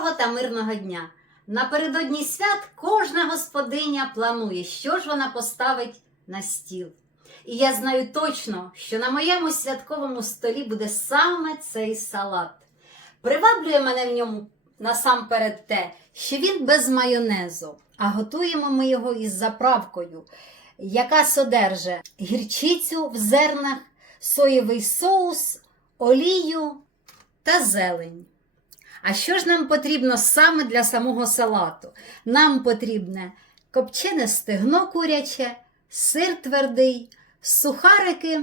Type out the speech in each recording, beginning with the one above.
Доброго та мирного дня! Напередодні свят кожна господиня планує, що ж вона поставить на стіл. І я знаю точно, що на моєму святковому столі буде саме цей салат. Приваблює мене в ньому насамперед те, що він без майонезу, а готуємо ми його із заправкою, яка содержить гірчицю в зернах, соєвий соус, олію та зелень. А що ж нам потрібно саме для самого салату? Нам потрібне копчене стегно куряче, сир твердий, сухарики,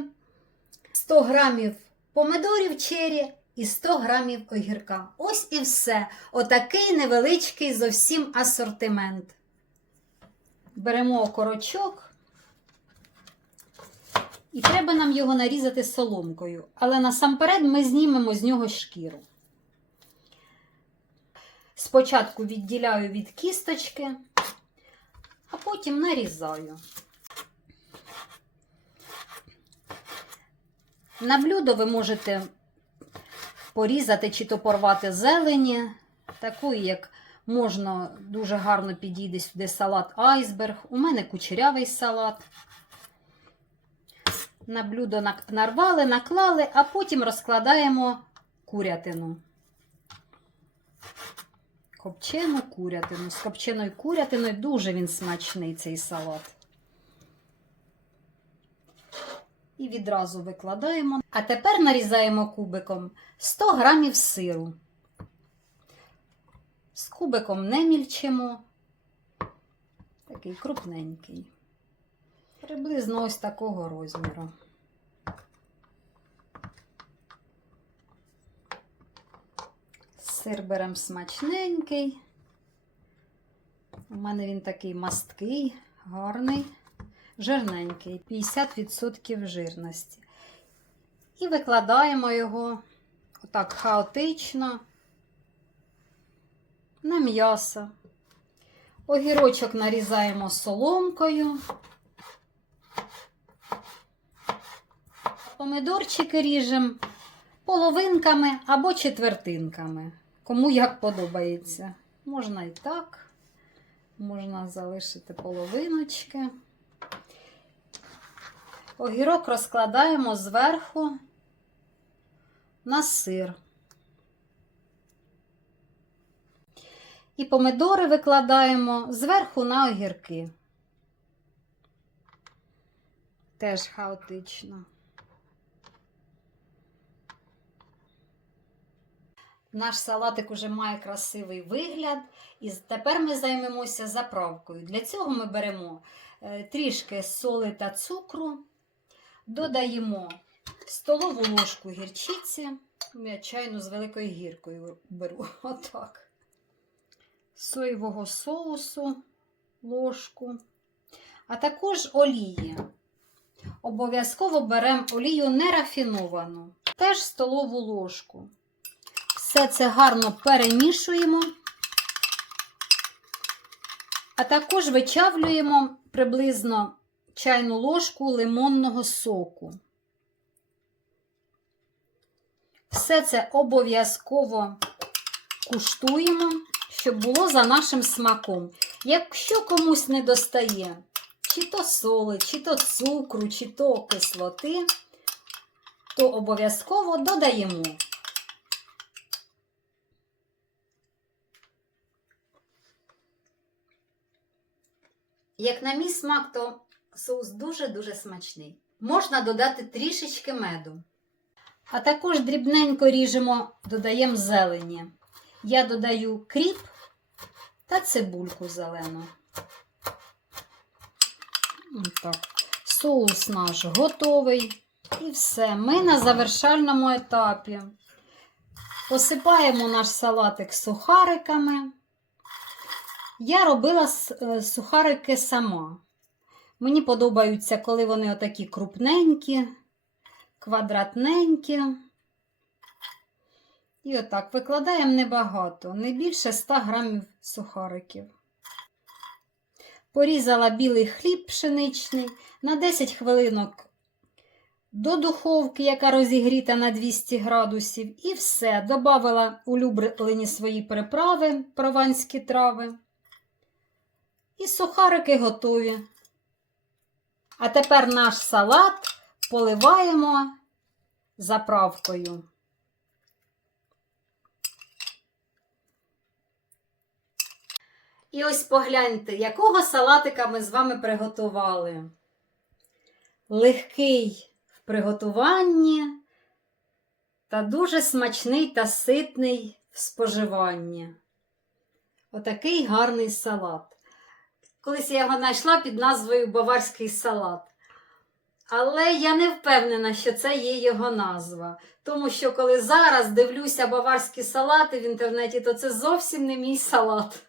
100 грамів помидорів чері і 100 грамів огірка. Ось і все. Отакий невеличкий зовсім асортимент. Беремо окорочок. І треба нам його нарізати соломкою. Але насамперед ми знімемо з нього шкіру. Спочатку відділяю від кісточки, а потім нарізаю. На блюдо ви можете порізати чи то порвати зелені, таку, як можна дуже гарно підійде сюди салат айсберг. У мене кучерявий салат. На блюдо нарвали, наклали, а потім розкладаємо курятину. Копчену курятину. З копченою курятиною дуже він смачний цей салат. І відразу викладаємо. А тепер нарізаємо кубиком 100 грамів сиру. З кубиком не мільчимо. Такий крупненький. Приблизно ось такого розміру. Сир беремо смачненький. У мене він такий масткий, гарний, жирненький, 50% жирності. І викладаємо його отак хаотично на м'ясо. Огірочок нарізаємо соломкою. Помидорчики ріжемо половинками або четвертинками. Кому як подобається. Можна і так, можна залишити половиночки. Огірок розкладаємо зверху на сир. І помидори викладаємо зверху на огірки. Теж хаотично. Наш салатик уже має красивий вигляд, і тепер ми займемося заправкою. Для цього ми беремо е, трішки соли та цукру, додаємо столову ложку гірчиці, я чайну з великою гіркою беру. Отак. Соєвого соусу ложку, а також олії. Обов'язково беремо олію нерафіновану, теж столову ложку. Все це гарно перемішуємо, а також вичавлюємо приблизно чайну ложку лимонного соку. Все це обов'язково куштуємо, щоб було за нашим смаком. Якщо комусь не достає чи то соли, чи то цукру, чи то кислоти, то обов'язково додаємо. Як на мій смак, то соус дуже-дуже смачний. Можна додати трішечки меду. А також дрібненько ріжемо, додаємо зелені. Я додаю кріп та цибульку зелену. Так. Соус наш готовий. І все. Ми на завершальному етапі. Посипаємо наш салатик сухариками. Я робила е, сухарики сама. Мені подобаються, коли вони отакі крупненькі, квадратненькі. І отак викладаємо небагато, не більше 100 грамів сухариків. Порізала білий хліб пшеничний, на 10 хвилинок до духовки, яка розігріта на 200 градусів, і все. Добавила улюблені свої приправи, прованські трави. І сухарики готові. А тепер наш салат поливаємо заправкою. І ось погляньте, якого салатика ми з вами приготували. Легкий в приготуванні та дуже смачний та ситний в споживанні. Отакий гарний салат. Колись я його знайшла під назвою Баварський салат. Але я не впевнена, що це є його назва. Тому що коли зараз дивлюся баварські салати в інтернеті, то це зовсім не мій салат.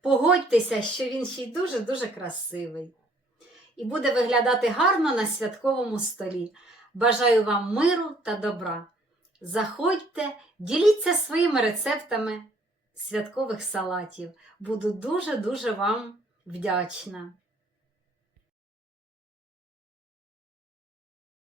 Погодьтеся, що він ще й дуже-дуже красивий. І буде виглядати гарно на святковому столі. Бажаю вам миру та добра. Заходьте, діліться своїми рецептами святкових салатів. Буду дуже-дуже вам вдячна.